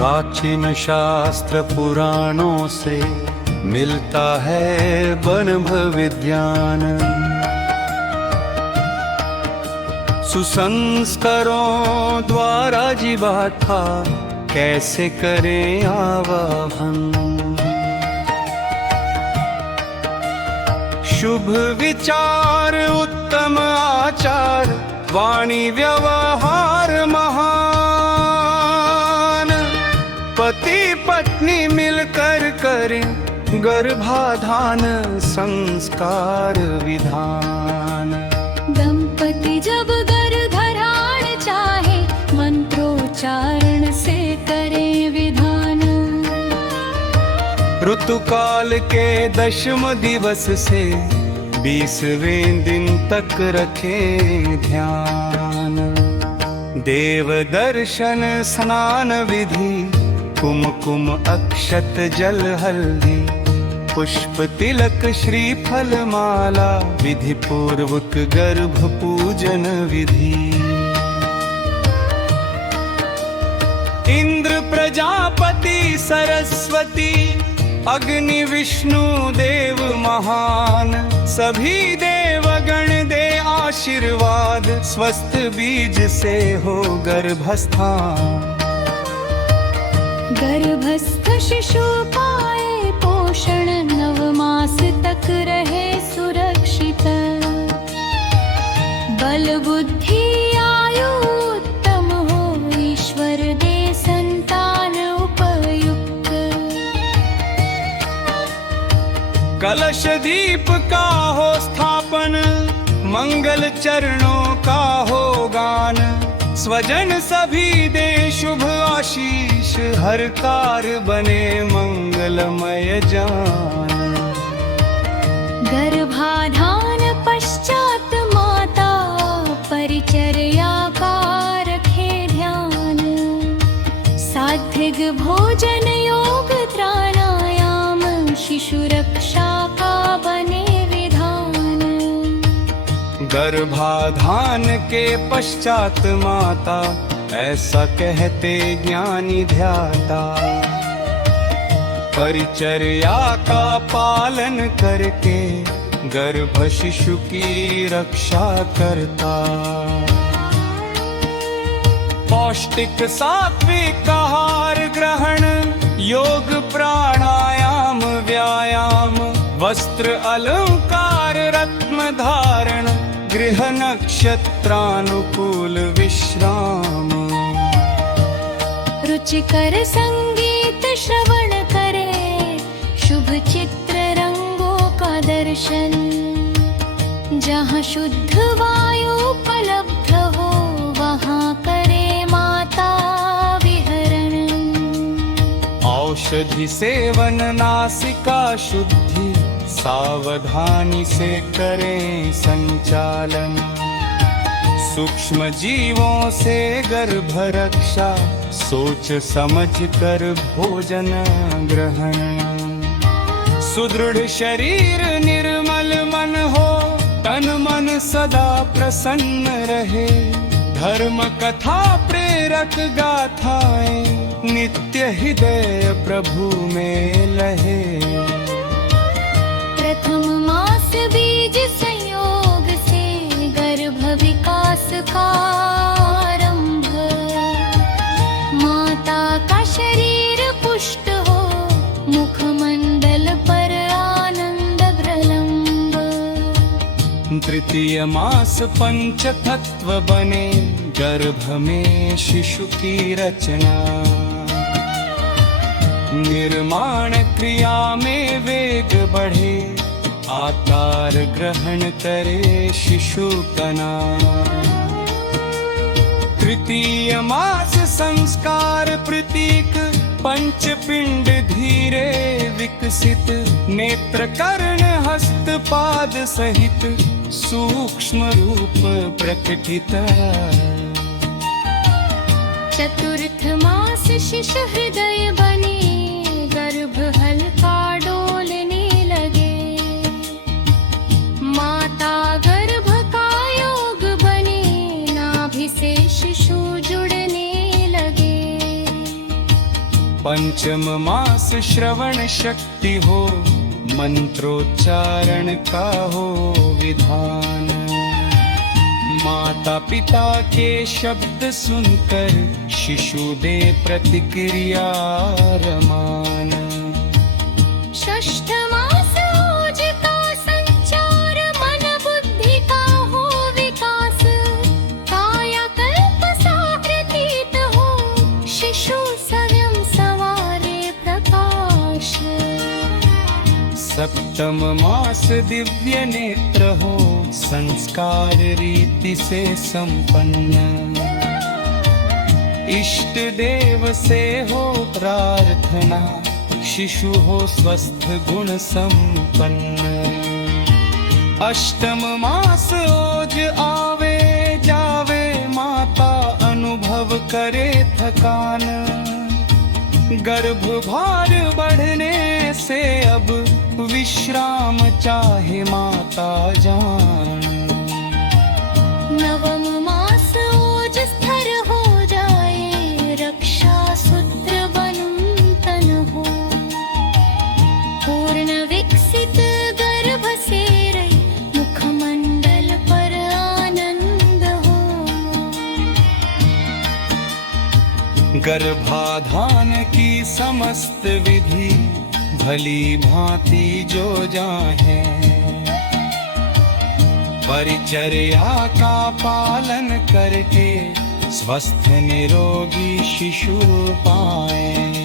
प्राचीन शास्त्र पुराणों से मिलता है ब्रह्म विज्ञान। सुसंस्कारों द्वारा जीवात्मा कैसे करें आवाहन। शुभ विचार उत्तम आचार वाणी व्यवहार महान। पति पत्नी मिलकर करें गर्भाधान संस्कार विधान। दंपति जब गर्भधारण चाहे मंत्रोच्चारण से करें विधान। ऋतुकाल के 10वें दिवस से 20वें दिन तक रखें ध्यान। देव दर्शन स्नान विधि कुमकुम अक्षत जल हल्दी पुष्प तिलक श्रीफल माला विधि पूर्वक गर्भ पूजन विधि। इंद्र प्रजापति सरस्वती अग्नि विष्णु देव महान। सभी देवगण दे आशीर्वाद स्वस्थ बीज से हो गर्भस्थान। गर्भस्थ शिशु पाए पोषण 9 मास तक रहे सुरक्षित। बल बुद्धि आयु उत्तम हो ईश्वर दे संतान उपयुक्त। कलश दीप का हो स्थापन मंगल चरणों का हो गान। स्वजन सभी दे शुभ आशीष हर कार्य बने मंगलमय जान। गर्भाधान पश्चात माता परिचर्या का रखे ध्यान। सात्विक भोजन योग प्राणायाम शिशु रक्षा का बने विधान। गर्भाधान के पश्चात माता ऐसा कहते ज्ञानी ध्याता। परिचर्या का पालन करके गर्भ शिशु की रक्षा करता। पौष्टिक सात्विक आहार ग्रहण योग प्राणायाम व्यायाम वस्त्र अलंकार रत्न धारण गृह नक्षत्रानुकूल विश्राम। रुचिकर संगीत श्रवण करे शुभ चित्र रंगों का दर्शन। जहाँ शुद्ध वायु उपलब्ध हो वहाँ करे माता विहरण। औषधि सेवन नासिका शुद्धि सावधानी से करें संचालन। सूक्ष्म जीवों से गर्भ रक्षा सोच समझ कर भोजन ग्रहण। सुदृढ़ शरीर निर्मल मन हो तन मन सदा प्रसन्न रहे। धर्म कथा प्रेरक गाथाएं नित्य हृदय प्रभु में लहे। प्रथम मास बीज संयोग से गर्भ विकास का आरंभ। माता का शरीर पुष्ट हो मुखमंडल पर आनंद प्रलंब। तृतीय मास पंच तत्व बने गर्भ में शिशु की रचना। निर्माण क्रिया में वेग बढ़े आकार ग्रहण करे शिशु कना। तृतीय मास संस्कार प्रतीक पंच पिंड धीरे विकसित। नेत्र कर्ण हस्त पाद सहित सूक्ष्म रूप प्रकटित। चतुर्थ मास शिशु हृदय बने गर्भ हल्का डोलने लगे। माता गर्भ का योग बने नाभि से शिशु जुड़ने लगे। पंचम मास श्रवण शक्ति हो, मंत्रोच्चारण का हो विधान। माता पिता के शब्द सुनकर शिशु दे प्रतिक्रिया रमान। षष्ठ मास ओज का संचार, मन बुद्धि का हो विकास। कायाकल्प साकृतीत हो, शिशु स्वयं सवारे प्रकाश। सप्तम मास दिव्य नेत्र हो, संस्कार रीति से संपन्न। इष्ट देव से हो प्रार्थना, शिशु हो स्वस्थ गुण संपन्न। अष्टम मास ओज आवे जावे, माता अनुभव करे थकान। गर्भभार बढ़ने से अब विश्राम चाहे माता जान। नवम मास ओज स्थिर हो जाए, रक्षा सूत्र बंधन हो। पूर्ण विकसित गर्भ से रही, मुखमंडल पर आनंद हो। गर्भाधान की समस्त विधि भली भांति जो जाहे, परिचर्या का पालन करके स्वस्थ निरोगी शिशु पाए।